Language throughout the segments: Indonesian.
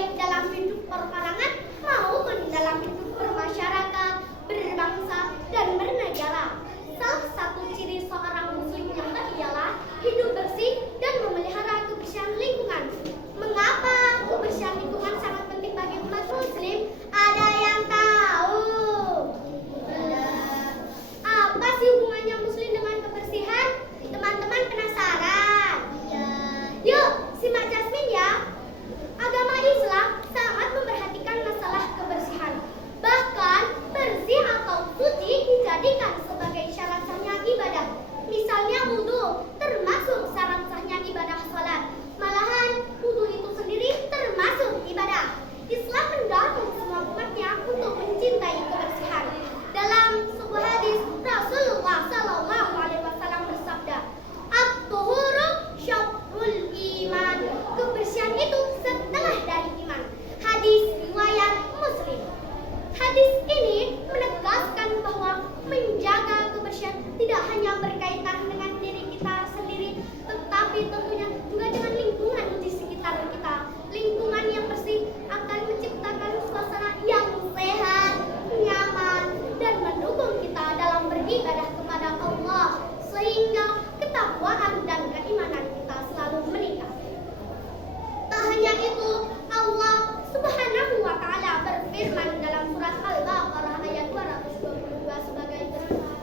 baik dalam hidup perorangan maupun dalam hidup bermasyarakat, berbangsa, dan bernegara. Salah satu ciri seorang muslim yang baik ialah hidup bersih dan memelihara kebersihan lingkungan. Mengapa kebersihan lingkungan sangat penting bagi umat muslim? Ada yang tahu? Apa sih hubungannya muslim dengan kebersihan? Teman-teman penasaran? Yuk, simak Jasmine ya. Agama Islam sangat memperhatikan masalah kebersihan. Bahkan bersih atau suci dijadikan sebagai syarat sahnya ibadah. Misalnya wudu termasuk syarat sahnya ibadah salat. Malahan wudu itu sendiri termasuk ibadah. Islam mendorong semua umatnya untuk mencintai kebersihan. Dalam sebuah hadis Rasulullah Shallallahu Alaihi Wasallam bersabda, "At-tuhuru syatrul iman." Kebersihan itu setengah dari iman. Hadis riwayat Muslim. Hadis ini menegaskan bahwa menjaga kebersihan tidak hanya berkaitan dengan diri kita sendiri, tetapi tentunya juga dengan lingkungan di sekitar kita. Lingkungan yang bersih akan menciptakan suasana yang sehat, nyaman, dan mendukung kita dalam beribadah kepada Allah, sehingga ketakwaan dan keimanan kita selalu meningkat. Tak hanya itu, Allah Subhanahu wa Ta'ala berfirman dalam surat Al-Baqarah ayat 222 sebagai berikut.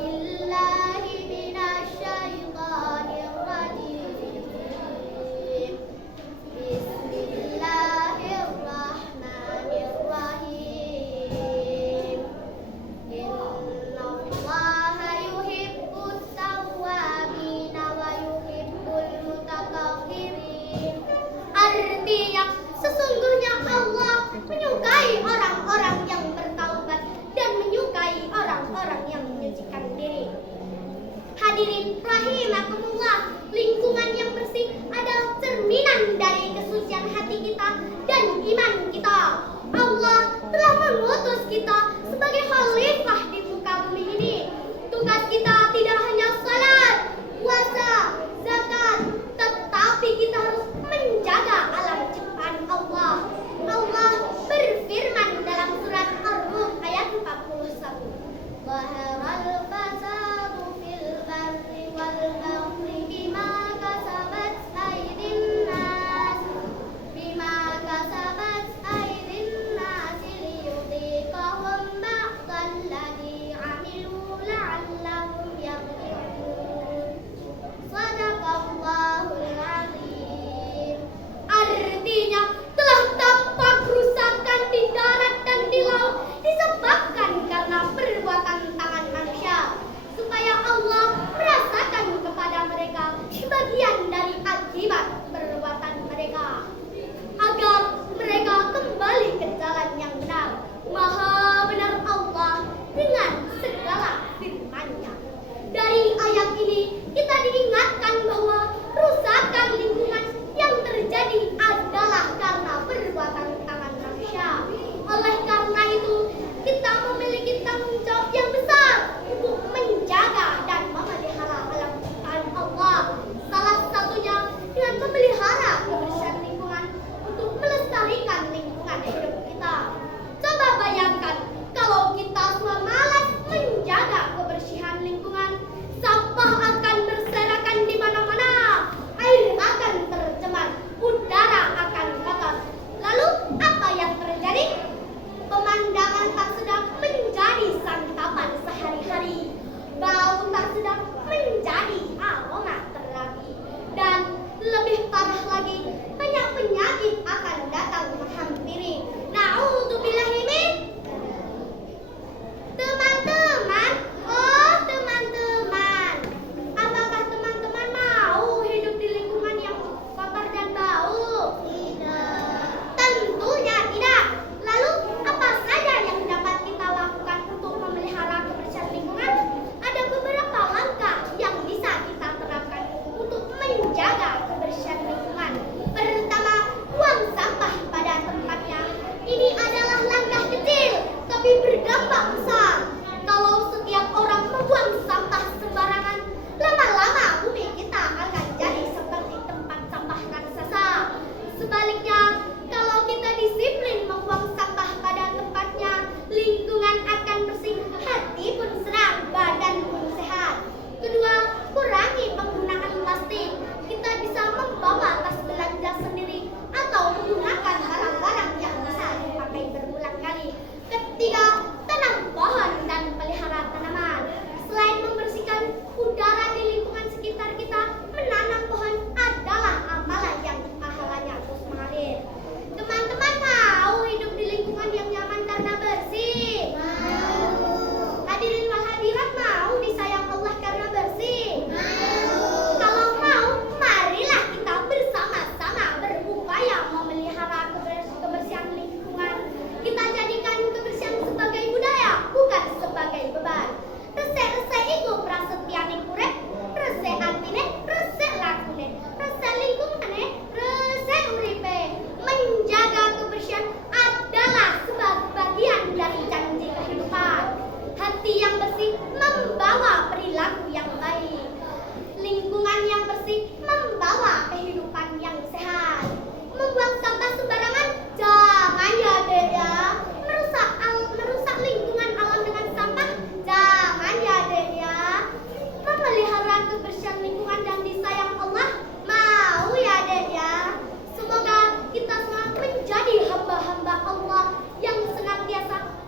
Billahi minasyaitonir rajim. Bismillahirrahmanirrahim. Innallaha yuhibbut tawwabina wa yuhibbul mutatahhirin. Artinya, sesungguhnya Allah menyukai orang-orang yang bertaubat dan menyukai orang-orang yang menyucikan diri. Hadirin rahimakumullah, lingkungan yang bersih adalah cerminan dari kesucian hati kita dan iman kita. Allah telah mengutus kita sebagai khalifah di muka bumi ini. Tugas kita tidak hanya salat, puasa, zakat, tetapi kita harus menjaga alam ciptaan Allah. Allah berfirman dalam surat Ar-Rum ayat 41. Zaharal fasadu fil barri wal bahri bima kasabat aydin nas liyudhiqahum ba'dalladzi 'amilu la'allahum yarji'un.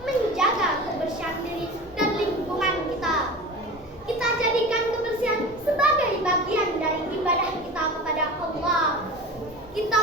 menjaga kebersihan diri dan lingkungan kita. Kita jadikan kebersihan sebagai bagian dari ibadah kita kepada Allah. Kita